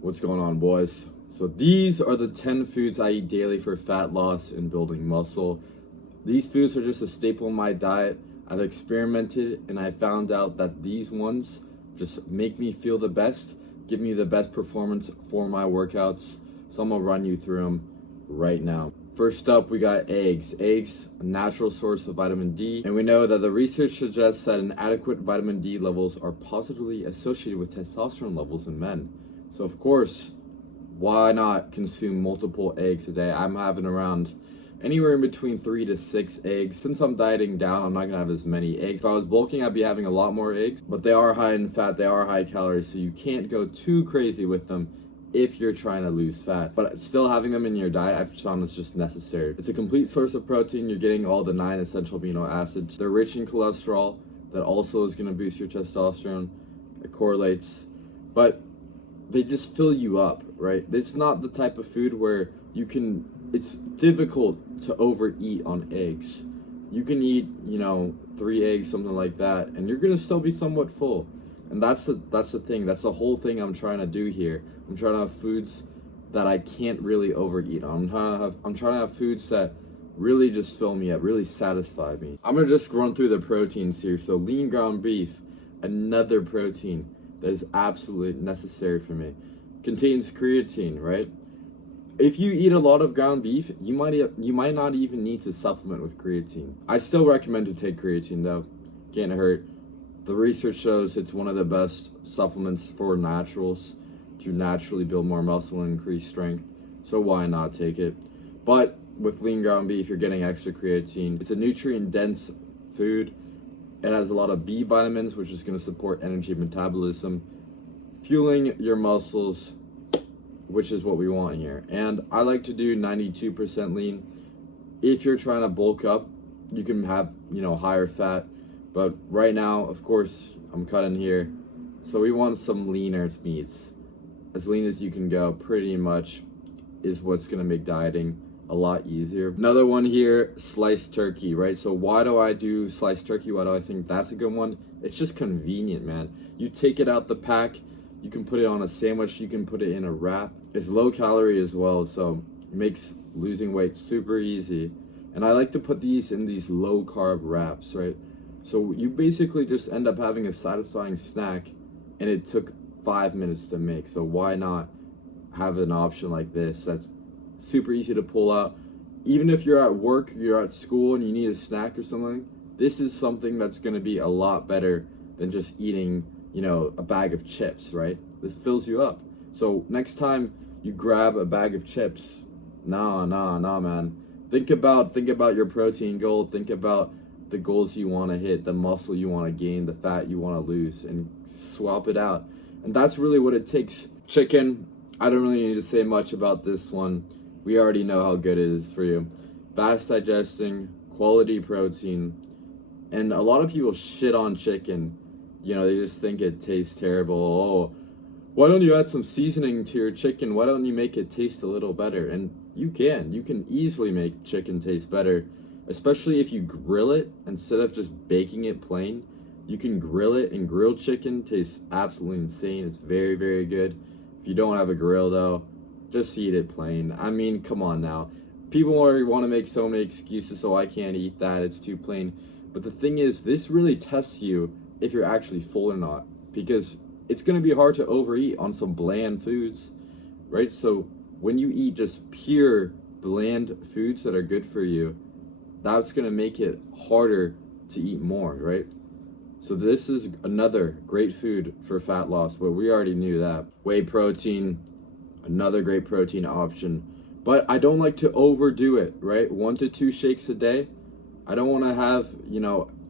What's going on, boys? So these are the 10 foods I eat daily for fat loss and building muscle. These foods are just a staple in my diet. I've experimented and I found out that these ones just make me feel the best, give me the best performance for my workouts. So I'm gonna run you through them right now. First up, we got eggs. Eggs, a natural source of vitamin D, and we know that the research suggests that inadequate vitamin D levels are positively associated with testosterone levels in men. So of course, why not consume multiple eggs a day? I'm having around anywhere in between 3 to 6 eggs. Since I'm dieting down, I'm not gonna have as many eggs. If I was bulking, I'd be having a lot more eggs, but they are high in fat, they are high calories, so you can't go too crazy with them if you're trying to lose fat. But still having them in your diet, I've found it's just necessary. It's a complete source of protein. You're getting all the 9 essential amino acids. They're rich in cholesterol. That also is gonna boost your testosterone. It correlates. But they just fill you up, right? It's not the type of food where it's difficult to overeat on eggs. You can eat, 3 eggs, something like that, and you're gonna still be somewhat full. And that's the thing. That's the whole thing I'm trying to do here. I'm trying to have foods that I can't really overeat. I'm trying to have foods that really just fill me up, really satisfy me. I'm gonna just run through the proteins here. So lean ground beef, another protein that is absolutely necessary for me. Contains creatine, right? If you eat a lot of ground beef, you might not even need to supplement with creatine. I still recommend to take creatine though. Can't hurt. The research shows it's one of the best supplements for naturals to naturally build more muscle and increase strength. So why not take it? But with lean ground beef, you're getting extra creatine. It's a nutrient-dense food. It has a lot of B vitamins, which is going to support energy metabolism, fueling your muscles, which is what we want here. And I like to do 92% lean. If you're trying to bulk up, you can have, higher fat. But right now, of course, I'm cutting here. So we want some leaner meats. As lean as you can go, pretty much, is what's going to make dieting a lot easier. Another one here, sliced turkey, right? So why do I do sliced turkey? Why do I think that's a good one? It's just convenient, man. You take it out the pack, you can put it on a sandwich, you can put it in a wrap. It's low calorie as well, so it makes losing weight super easy. And I like to put these in these low carb wraps, right? So you basically just end up having a satisfying snack, and it took 5 minutes to make. So why not have an option like this that's super easy to pull out? Even if you're at work, you're at school, and you need a snack or something, this is something that's going to be a lot better than just eating, a bag of chips, right? This fills you up. So next time you grab a bag of chips, nah, man. Think about your protein goal. Think about the goals you want to hit, the muscle you want to gain, the fat you want to lose, and swap it out. And that's really what it takes. Chicken, I don't really need to say much about this one. We already know how good it is for you. Fast digesting, quality protein, and a lot of people shit on chicken. They just think it tastes terrible. Oh, why don't you add some seasoning to your chicken? Why don't you make it taste a little better? And you can easily make chicken taste better, especially if you grill it instead of just baking it plain. You can grill it, and grilled chicken tastes absolutely insane. It's very, very good. If you don't have a grill though, just eat it plain. I mean, come on now. People already want to make so many excuses, so I can't eat that, it's too plain. But the thing is, this really tests you if you're actually full or not, because it's going to be hard to overeat on some bland foods, right? So when you eat just pure bland foods that are good for you, that's going to make it harder to eat more, right? So this is another great food for fat loss, but we already knew that. Whey protein, another great protein option. But I don't like to overdo it, right? 1 to 2 shakes a day. I don't want to have,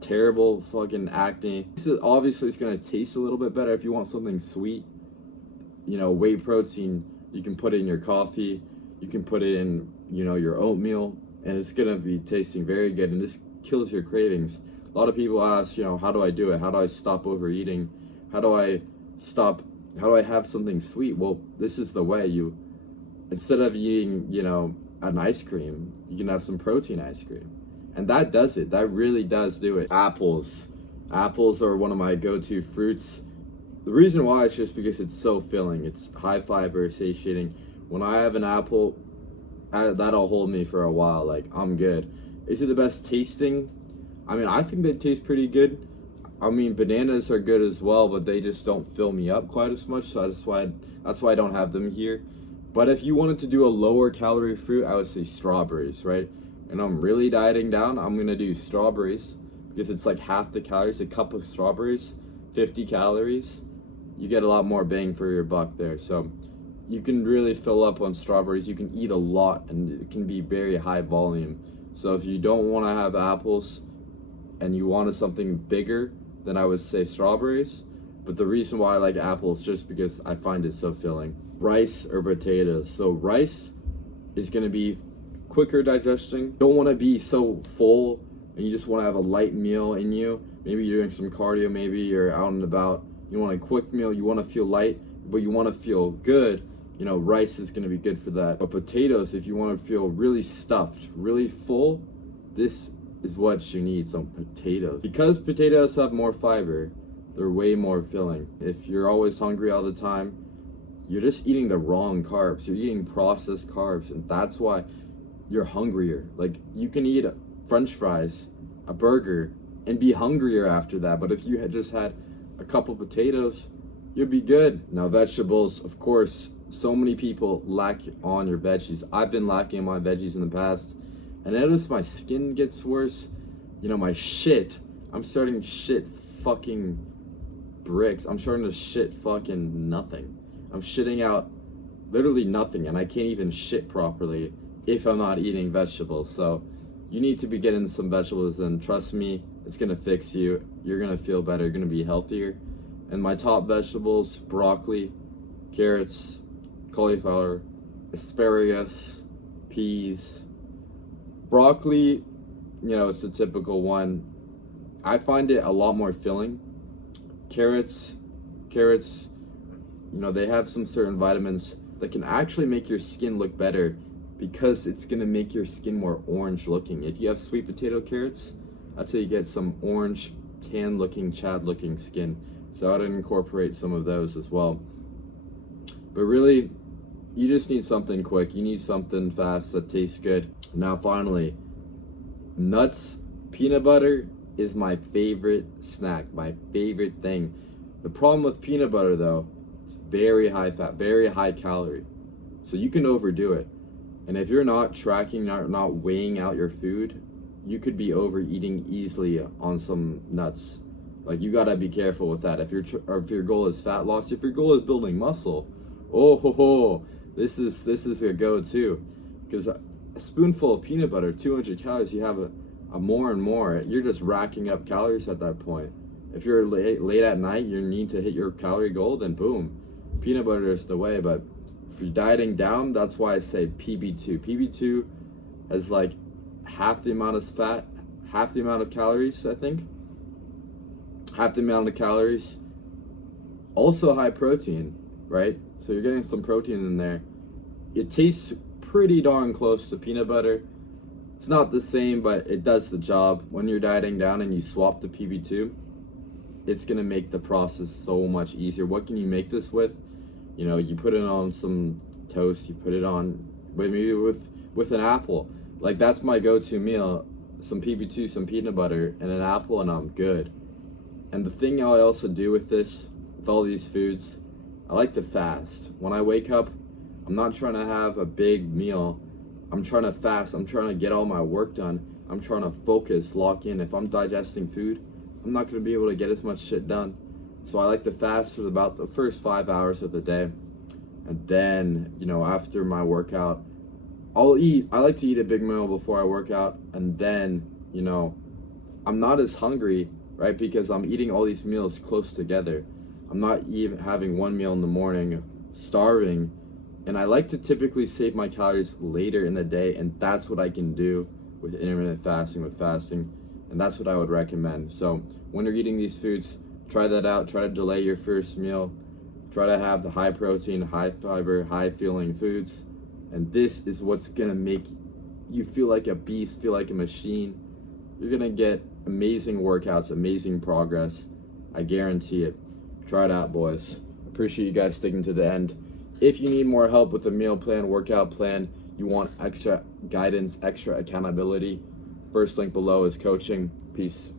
terrible fucking acne. This is obviously, it's going to taste a little bit better if you want something sweet. Whey protein, you can put it in your coffee. You can put it in, your oatmeal. And it's going to be tasting very good. And this kills your cravings. A lot of people ask, how do I do it? How do I stop overeating? How do I have something sweet? Well, this is the way. Instead of eating, an ice cream, you can have some protein ice cream. And that does it. That really does do it. Apples. Apples are one of my go-to fruits. The reason why is just because it's so filling. It's high fiber, satiating. When I have an apple, that'll hold me for a while. Like, I'm good. Is it the best tasting? I mean, I think they taste pretty good. I mean, bananas are good as well, but they just don't fill me up quite as much. So that's why I don't have them here. But if you wanted to do a lower calorie fruit, I would say strawberries, right? And I'm really dieting down. I'm gonna do strawberries because it's like half the calories. A cup of strawberries, 50 calories. You get a lot more bang for your buck there. So you can really fill up on strawberries. You can eat a lot, and it can be very high volume. So if you don't want to have apples and you wanted something bigger, then I would say strawberries. But the reason why I like apples is just because I find it so filling. Rice or potatoes. So rice is going to be quicker digesting. Don't want to be so full and you just want to have a light meal in you. Maybe you're doing some cardio, maybe you're out and about. You want a quick meal, you want to feel light, but you want to feel good. You know, rice is going to be good for that. But potatoes, if you want to feel really stuffed, really full, this is what you need, some potatoes. Because potatoes have more fiber, they're way more filling. If you're always hungry all the time, you're just eating the wrong carbs. You're eating processed carbs, and that's why you're hungrier. Like, you can eat French fries, a burger, and be hungrier after that. But if you had just had a couple potatoes, you'd be good. Now, vegetables, of course, so many people lack on your veggies. I've been lacking on my veggies in the past, and I notice my skin gets worse. You know, my shit, I'm starting to shit fucking bricks. I'm starting to shit fucking nothing. I'm shitting out literally nothing, and I can't even shit properly if I'm not eating vegetables. So you need to be getting some vegetables, and trust me, it's gonna fix you. You're gonna feel better, you're gonna be healthier. And my top vegetables: broccoli, carrots, cauliflower, asparagus, peas. Broccoli, you know, it's the typical one. I find it a lot more filling. Carrots, you know, they have some certain vitamins that can actually make your skin look better because it's gonna make your skin more orange looking. If you have sweet potato carrots, that's how you get some orange, tan looking, Chad looking skin. So I'd incorporate some of those as well. But really, you just need something quick. You need something fast that tastes good. Now finally, nuts. Peanut butter is my favorite snack, my favorite thing. The problem with peanut butter though, it's very high fat, very high calorie. So you can overdo it. And if you're not tracking, not weighing out your food, you could be overeating easily on some nuts. Like, you gotta be careful with that. If your goal is fat loss, if your goal is building muscle, this is a go-to. Because a spoonful of peanut butter, 200 calories, you have a more and more. You're just racking up calories at that point. If you're late at night, you need to hit your calorie goal, then boom, peanut butter is the way. But if you're dieting down, that's why I say PB2. PB2 has like half the amount of fat, half the amount of calories, I think. Half the amount of calories. Also high protein, right? So you're getting some protein in there. It tastes pretty darn close to peanut butter. It's not the same, but it does the job. When you're dieting down and you swap to PB2, it's gonna make the process so much easier. What can you make this with? You know, you put it on some toast, you put it on maybe with an apple. Like, that's my go-to meal. Some PB2, some peanut butter, and an apple, and I'm good. And the thing I also do with this, with all these foods, I like to fast. When I wake up, I'm not trying to have a big meal. I'm trying to fast. I'm trying to get all my work done. I'm trying to focus, lock in. If I'm digesting food, I'm not going to be able to get as much shit done. So I like to fast for about the first 5 hours of the day. And then, you know, after my workout, I like to eat a big meal before I work out. And then, you know, I'm not as hungry, right? Because I'm eating all these meals close together. I'm not even having one meal in the morning, starving. And I like to typically save my calories later in the day, and that's what I can do with intermittent fasting, with fasting, and that's what I would recommend. So when you're eating these foods, try that out. Try to delay your first meal. Try to have the high protein, high fiber, high filling foods, and this is what's gonna make you feel like a beast, feel like a machine. You're gonna get amazing workouts, amazing progress. I guarantee it. Try it out, boys. Appreciate you guys sticking to the end. If you need more help with a meal plan, workout plan, you want extra guidance, extra accountability, first link below is coaching. Peace.